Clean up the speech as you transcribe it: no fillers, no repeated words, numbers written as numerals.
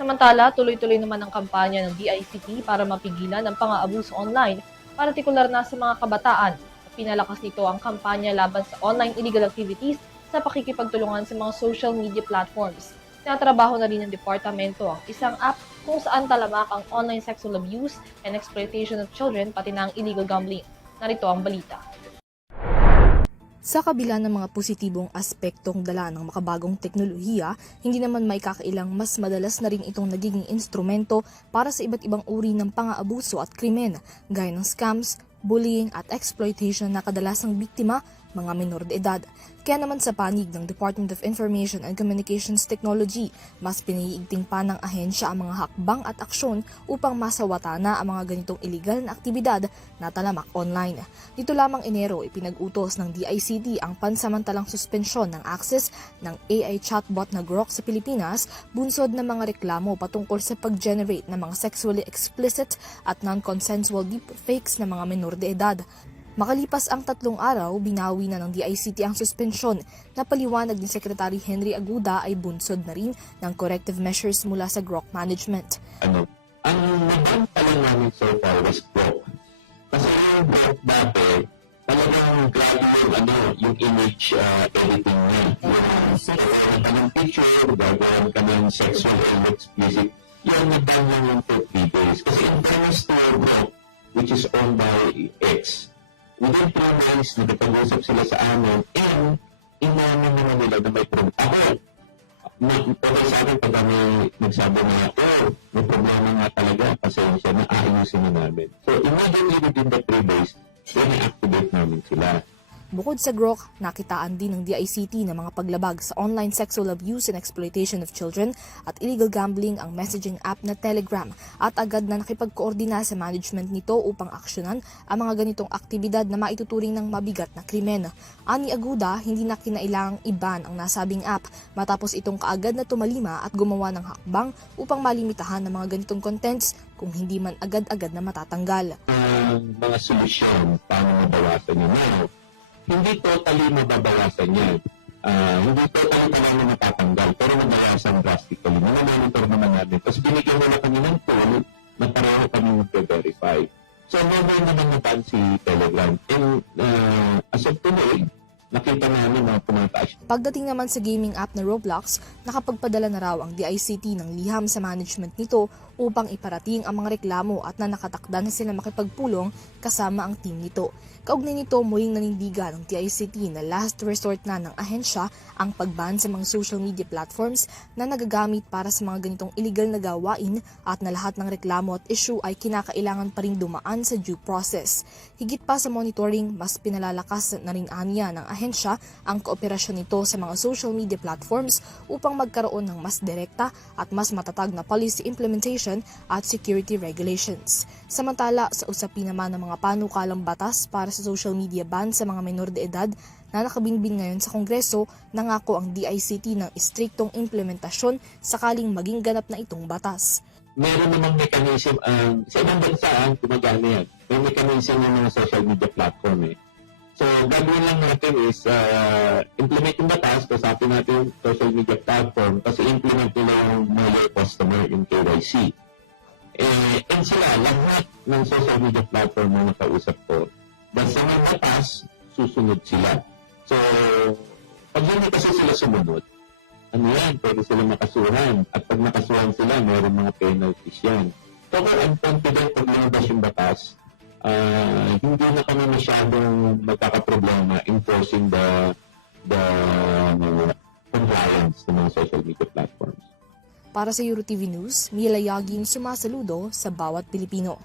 Samantala, tuloy-tuloy naman ang kampanya ng DICT para mapigilan ang pang-aabuso online, partikular na sa mga kabataan. Pinalakas nito ang kampanya laban sa online illegal activities sa pakikipagtulungan sa mga social media platforms. Tinatrabaho na rin ng departamento ang isang app kung saan talamak ang online sexual abuse and exploitation of children pati na ang illegal gambling. Narito ang balita. Sa kabila ng mga positibong aspektong dala ng makabagong teknolohiya, hindi naman may kakailang mas madalas na rin itong nagiging instrumento para sa iba't ibang uri ng pang-aabuso at krimen, gaya ng scams, bullying at exploitation na kadalasang biktima mga menor de edad. Kaya naman sa panig ng Department of Information and Communications Technology, mas piniigting pa ng ahensya ang mga hakbang at aksyon upang masawata na ang mga ganitong iligal na aktibidad na talamak online. Dito lamang Enero, ipinag-utos ng DICT ang pansamantalang suspensyon ng access ng AI chatbot na Grok sa Pilipinas, bunsod ng mga reklamo patungkol sa pag-generate ng mga sexually explicit at non-consensual deepfakes ng mga menor de edad. Makalipas ang 3 araw, binawi na ng DICT ang suspensyon na paliwanag ni Secretary Henry Aguda ay bunsod na rin ng corrective measures mula sa Grok management. Ang naging pala namin so far was Grok. Kasi yung Grok dati, talagang grabe yung image editing niya. Gagawan ka ng picture, gagawan ka ng sexual and explicit. Yung nagdang lang yung 30 days. Kasi in fairness to Grok, which is owned by X, within 3 months, nagpag-usap sila sa amin, and inamin naman nila na may problem. Pero sa akin, pag kami nagsabi na, may problema nga talaga, pasensya na, aayusin na namin. So, immediately within the 3 days, i-activate namin sila. Bukod sa Grok, nakitaan din ng DICT na mga paglabag sa online sexual abuse and exploitation of children at illegal gambling ang messaging app na Telegram at agad na nakipagkoordina sa management nito upang aksyonan ang mga ganitong aktibidad na maituturing ng mabigat na krimen. Ani Aguda, hindi na kinailangang iban ang nasabing app matapos itong kaagad na tumalima at gumawa ng hakbang upang malimitahan ng mga ganitong contents kung hindi man agad-agad na matatanggal. Mga solusyon, paano mabawasan yun? Hindi totally mababawasan yan. Hindi totally talaga matatanggal, pero mabawasan drastically. Monitor naman natin. Tapos binigyan nila kami ng tool na pareho kami mag-verify. So, never naman napan si Telegram. And as of today, nakita namin na pumataas. Pagdating naman sa gaming app na Roblox, nakapagpadala na raw ang DICT ng liham sa management nito upang iparating ang mga reklamo at na nakatakda na sila makipagpulong kasama ang team nito. Kaugnay nito, muling nanindigan ng DICT na last resort na ng ahensya ang pagban sa mga social media platforms na nagagamit para sa mga ganitong illegal na gawain at na lahat ng reklamo at issue ay kinakailangan pa rin dumaan sa due process. Higit pa sa monitoring, mas pinalalakas na rin anya ng ahensya ang kooperasyon nito sa mga social media platforms upang magkaroon ng mas direkta at mas matatag na policy implementation at security regulations. Samantala, sa usapin naman ng mga panukalang batas para sa social media ban sa mga menor de edad na nakabinbin ngayon sa Kongreso, nangako ang DICT ng istriktong implementasyon sakaling maging ganap na itong batas. Meron namang mechanism, sa ibang bansa, gumagana yan. May mechanism ng mga social media platform So, gagawin lang natin is implement yung batas, kasapin natin yung social media platform, kasi implement nila yung know your customer in KYC. And sila, lahat ng social media platform na nakausap ko, basta may batas, susunod sila. So, pag hindi kasi sila sumunod, pwede sila makasuhan. At pag nakasuhan sila, mayroon mga penalties yan. So, I'm confident pag lumabas yung batas, hindi na kami masyadong magkakaproblema enforcing the compliance ng mga social media platforms. Para sa EuroTV News, Mila Yagin sumasaludo sa bawat Pilipino.